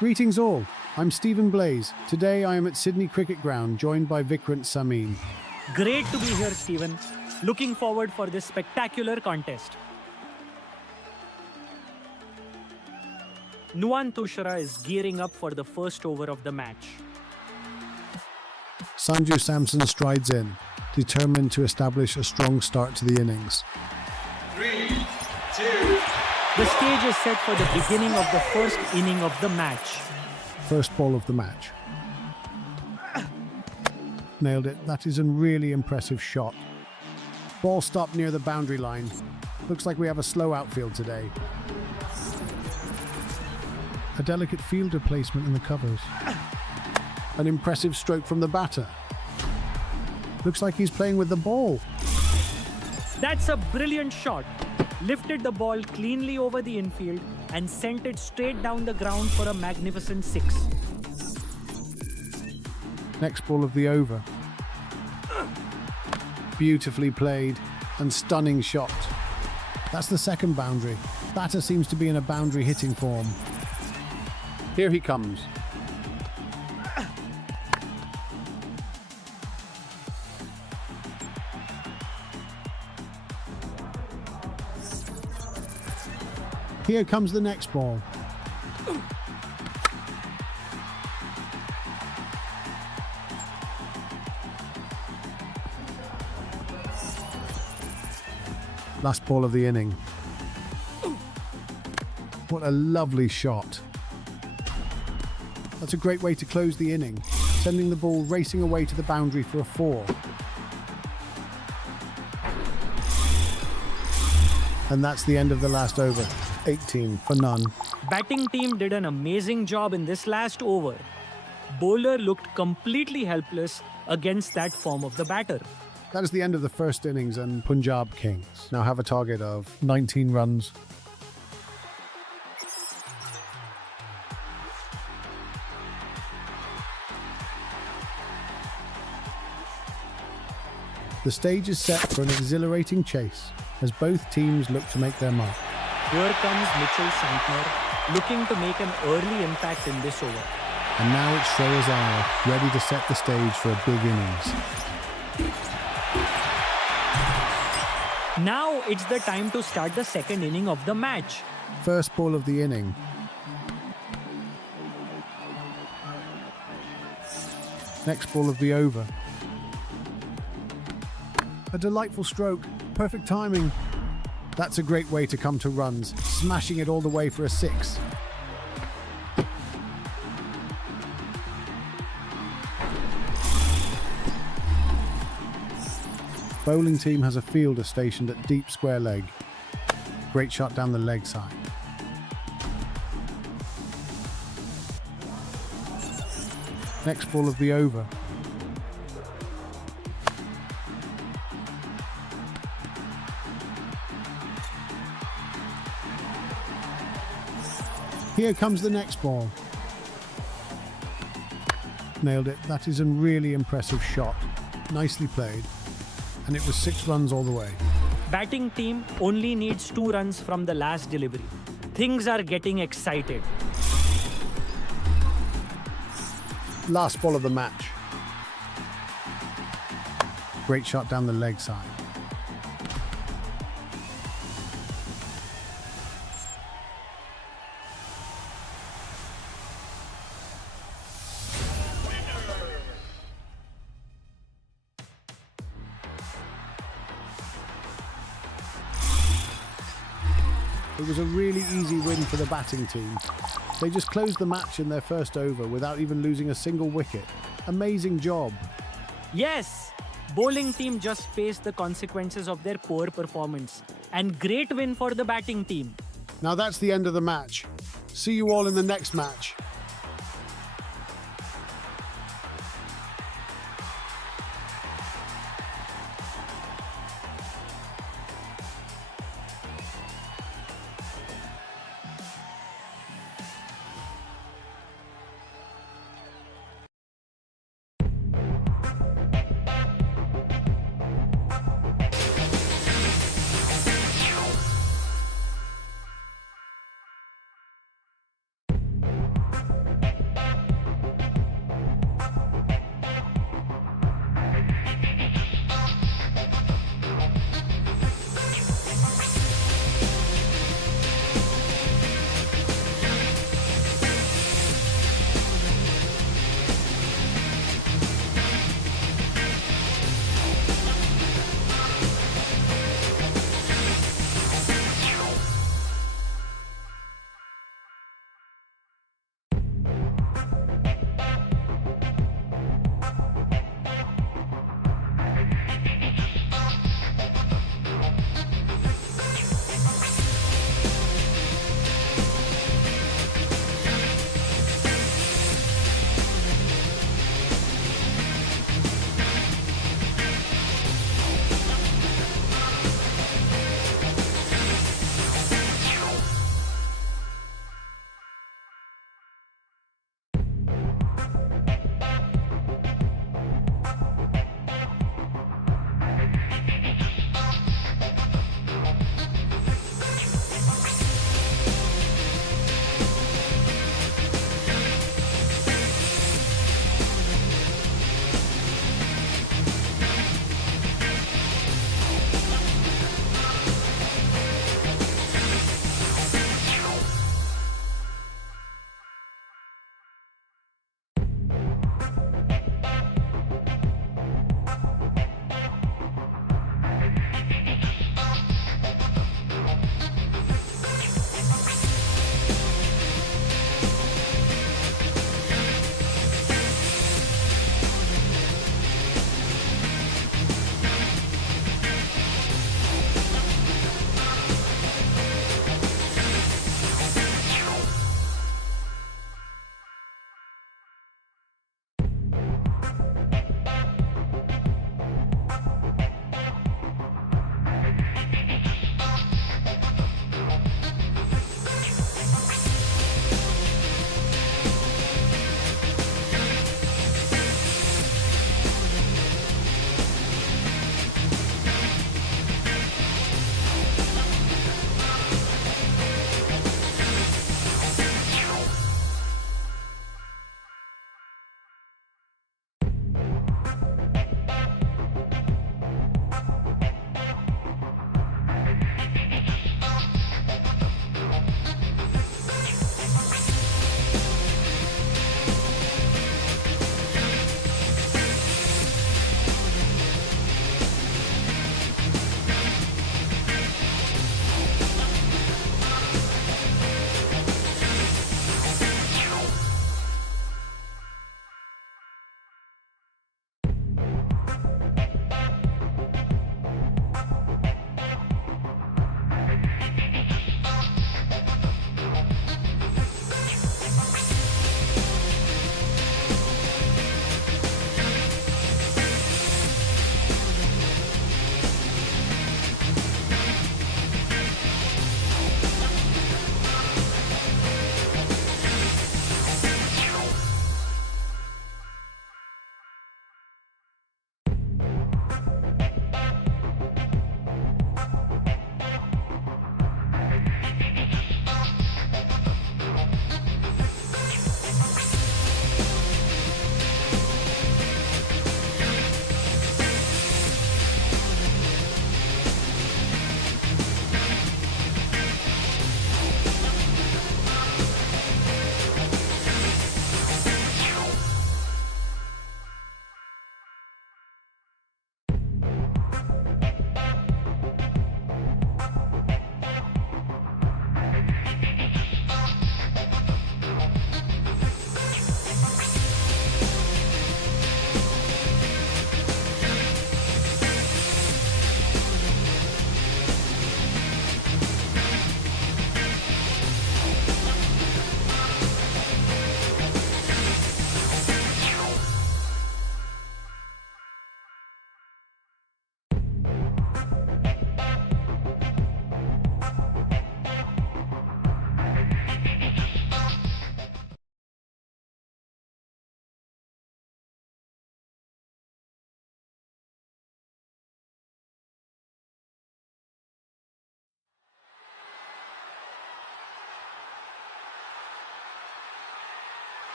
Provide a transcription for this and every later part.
Greetings all, I'm Stephen Blaze. Today I am at Sydney Cricket Ground, joined by Vikrant Samin. Great to be here, Stephen. Looking forward for this spectacular contest. Nuwan Tushara is gearing up for the first over of the match. Sanju Samson strides in, determined to establish a strong start to the innings. 3, 2. The stage is set for the beginning of the first inning of the match. First ball of the match. Nailed it. That is a really impressive shot. Ball stopped near the boundary line. Looks like we have a slow outfield today. A delicate fielder placement in the covers. An impressive stroke from the batter. Looks like he's playing with the ball. That's a brilliant shot. Lifted the ball cleanly over the infield and sent it straight down the ground for a magnificent 6. Next ball of the over. Beautifully played and stunning shot. That's the second boundary. Batter seems to be in a boundary hitting form. Here he comes. Here comes the next ball. Last ball of the inning. What a lovely shot. That's a great way to close the inning, sending the ball racing away to the boundary for a 4. And that's the end of the last over. 18 for none. Batting team did an amazing job in this last over. Bowler looked completely helpless against that form of the batter. That is the end of the first innings, and Punjab Kings now have a target of 19 runs. The stage is set for an exhilarating chase as both teams look to make their mark. Here comes Mitchell Santner, looking to make an early impact in this over. And now it's Shreyas Iyer, ready to set the stage for a big innings. Now it's the time to start the second inning of the match. First ball of the inning. Next ball of the over. A delightful stroke, perfect timing. That's a great way to come to runs, smashing it all the way for a 6. Bowling team has a fielder stationed at deep square leg. Great shot down the leg side. Next ball of the over. Here comes the next ball. Nailed it. That is a really impressive shot. Nicely played. And it was 6 runs all the way. Batting team only needs 2 runs from the last delivery. Things are getting excited. Last ball of the match. Great shot down the leg side. It was a really easy win for the batting team. They just closed the match in their first over without even losing a single wicket. Amazing job. Yes, bowling team just faced the consequences of their poor performance. And great win for the batting team. Now that's the end of the match. See you all in the next match.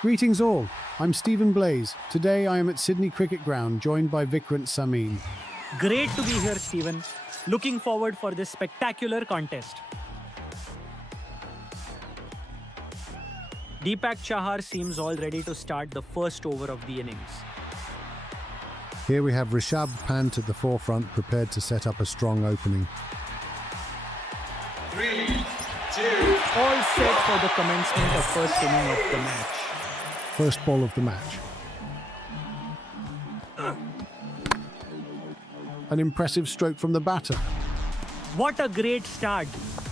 Greetings all, I'm Stephen Blaze. Today I am at Sydney Cricket Ground, joined by Vikrant Samin. Great to be here, Stephen. Looking forward for this spectacular contest. Deepak Chahar seems all ready to start the first over of the innings. Here we have Rishabh Pant at the forefront, prepared to set up a strong opening. 3, 2, All set for the commencement of first inning of the match. First ball of the match. An impressive stroke from the batter. What a great start.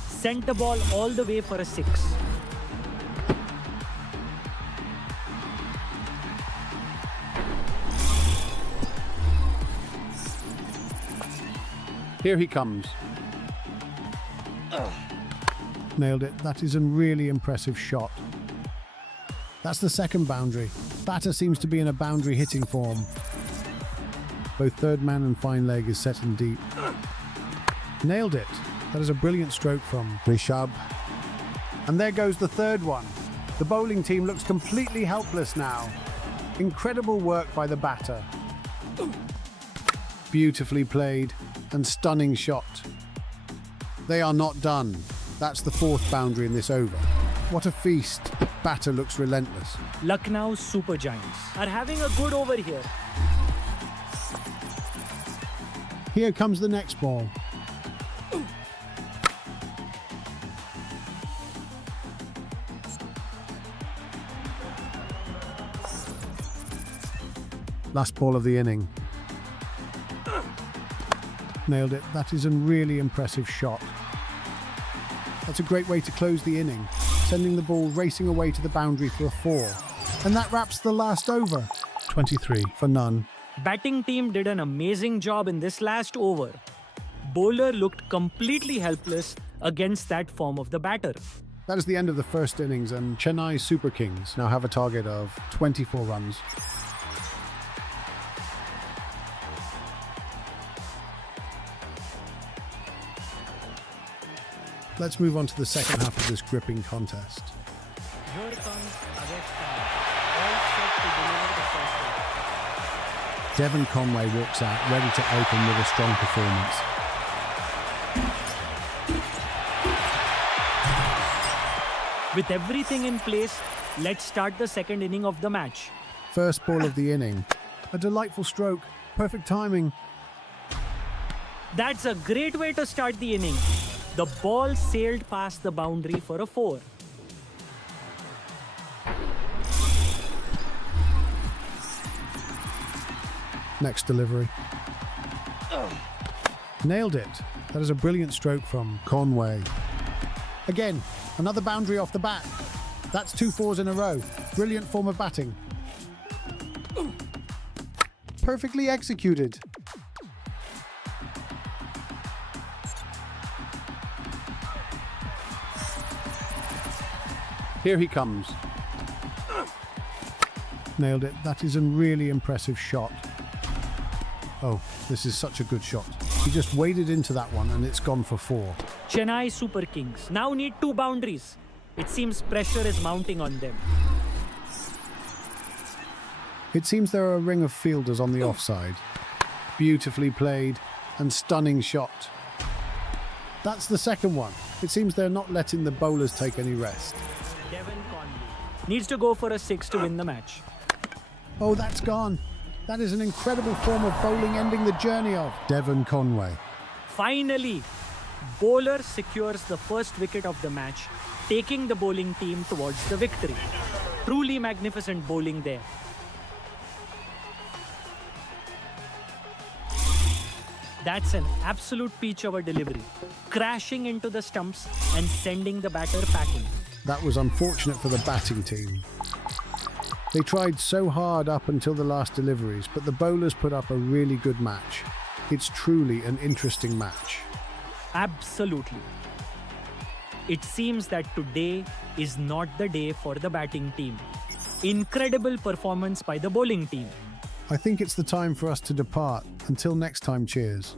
Sent the ball all the way for a 6. Here he comes. Nailed it. That is a really impressive shot. That's the second boundary. Batter seems to be in a boundary hitting form. Both third man and fine leg is set in deep. Nailed it. That is a brilliant stroke from Rishabh. And there goes the third one. The bowling team looks completely helpless now. Incredible work by the batter. Beautifully played and stunning shot. They are not done. That's the fourth boundary in this over. What a feast. Batter looks relentless. Lucknow Super Giants are having a good over here. Here comes the next ball. Last ball of the inning. Nailed it. That is a really impressive shot. That's a great way to close the inning, sending the ball racing away to the boundary for a 4. And that wraps the last over. 23 for none. Batting team did an amazing job in this last over. Bowler looked completely helpless against that form of the batter. That is the end of the first innings, and Chennai Super Kings now have a target of 24 runs. Let's move on to the second half of this gripping contest. Here comes Avestan, all set to deliver the first over. Devon Conway walks out, ready to open with a strong performance. With everything in place, let's start the second inning of the match. First ball of the inning. A delightful stroke. Perfect timing. That's a great way to start the inning. The ball sailed past the boundary for a 4. Next delivery. Nailed it. That is a brilliant stroke from Conway. Again, another boundary off the bat. That's 2 4s in a row. Brilliant form of batting. Perfectly executed. Here he comes. Nailed it. That is a really impressive shot. Oh, this is such a good shot. He just waded into that one and it's gone for 4. Chennai Super Kings now need 2 boundaries. It seems pressure is mounting on them. It seems there are a ring of fielders on the offside. Beautifully played and stunning shot. That's the second one. It seems they're not letting the bowlers take any rest. Devon Conway needs to go for a 6 to win the match. Oh, that's gone. That is an incredible form of bowling, ending the journey of Devon Conway. Finally, bowler secures the first wicket of the match, taking the bowling team towards the victory. Truly magnificent bowling there. That's an absolute peach of a delivery, crashing into the stumps and sending the batter packing. That was unfortunate for the batting team. They tried so hard up until the last deliveries, but the bowlers put up a really good match. It's truly an interesting match. Absolutely. It seems that today is not the day for the batting team. Incredible performance by the bowling team. I think it's the time for us to depart. Until next time, cheers.